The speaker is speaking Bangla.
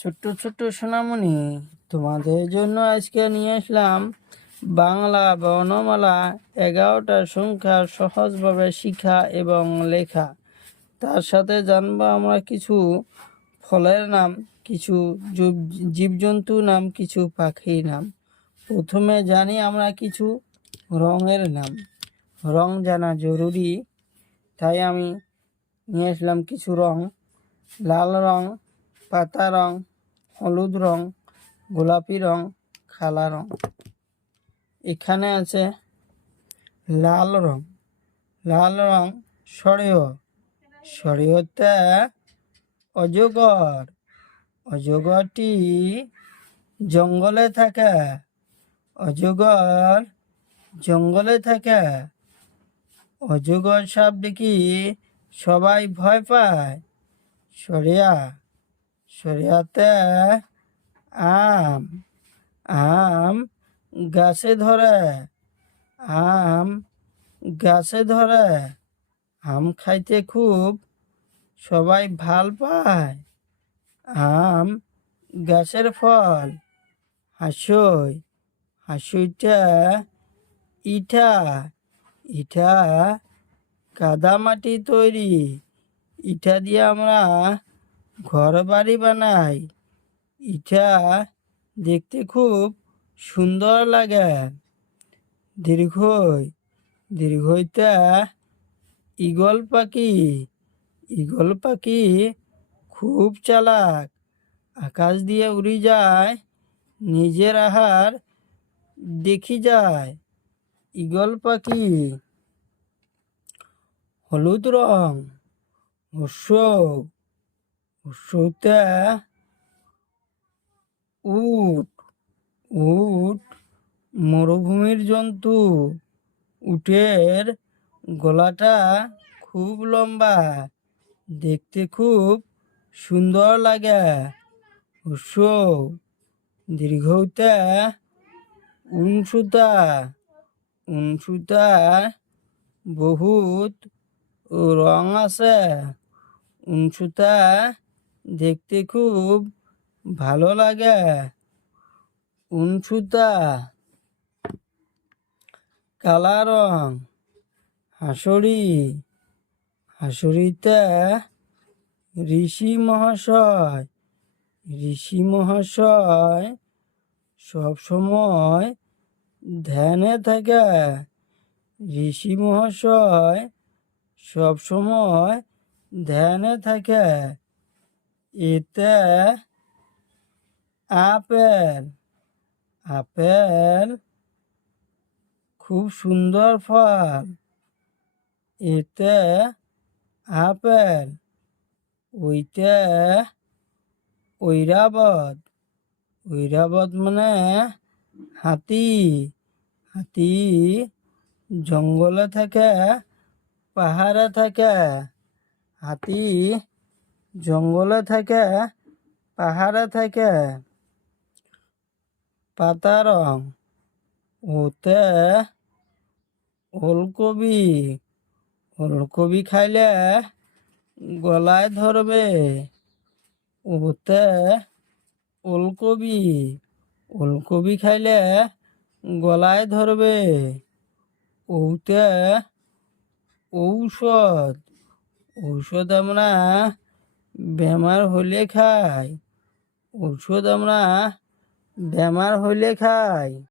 ছোট্ট ছোট্ট সোনামণি, তোমাদের জন্য আজকে নিয়ে আসলাম বাংলা বর্ণমালা 11টা সংখ্যা সহজভাবে শিখা এবং লেখা। তার সাথে জানবো আমরা কিছু ফলের নাম, কিছু জীবজন্তুর নাম, কিছু পাখির নাম। প্রথমে জানি আমরা কিছু রঙের নাম। রং জানা জরুরি, তাই আমি নিয়ে আসলাম কিছু রং। লাল রং, পাতা রং, হলুদ রং, গোলাপি রং, কালো রং। এখানে আছে লাল রং। লাল রং সরেয়। সরেয়তে অজগর। অজগরটি জঙ্গলে থাকে। অজগর জঙ্গলে থাকে। অজগর সাপ দেখি সবাই ভয় পায়। সরিয়া। সরিয়াতে আম। আম গাছে ধরে। আম গাছে ধরে। আম খাইতে খুব সবাই ভাল পায়। আম গাছের ফল। হাসই। হাসইটা ইটা। ইটা কাদা মাটি তৈরি। ইটা দিয়ে আমরা ঘর বাড়ি বানাই। ইটা দেখতে খুব সুন্দর লাগে। দীর্ঘই। দীর্ঘইতে ঈগল পাখি। ঈগল পাখি খুব চালাক। আকাশ দিয়ে উড়ে যায়, নিজের আহার দেখি যায়। ঈগল পাখি। হলুদ রং। উৎসতে উট। উট মরুভূমির জন্তু। উটের গলাটা খুব লম্বা, দেখতে খুব সুন্দর লাগে। উৎস দীর্ঘতে উনসুতা। উনসুতা বহুত রং আছে। উনসুতা দেখতে খুব ভালো লাগে। উনসুতা। কালা রং। হাঁসুরি। হাঁসুরিতে ঋষি মহাশয়। ঋষি মহাশয় সবসময় ধ্যানে থাকে। ঋষি মহাশয় সবসময় ধ্যানে থাকে। এতে আপেল। আপেল খুব সুন্দর ফল। এতে আপেল। ওইতে ঐরাবত। ঐরাবত মানে হাতি। হাতি জঙ্গলে থাকে, পাহাড়ে থাকে। হাতি জঙ্গলে থাকে, পাহাড়ে থাকে। পাতা রং। ওতে ওলকবি। ওলকবি খাইলে গলায় ধরবে। ওতে ওলকবি। ওলকবি খাইলে গলায় ধরবে। ওতে ঔষধ। ঔষধ আমরা বেমার হলে খাই। ঔষধ আমরা বেমার হলে খাই।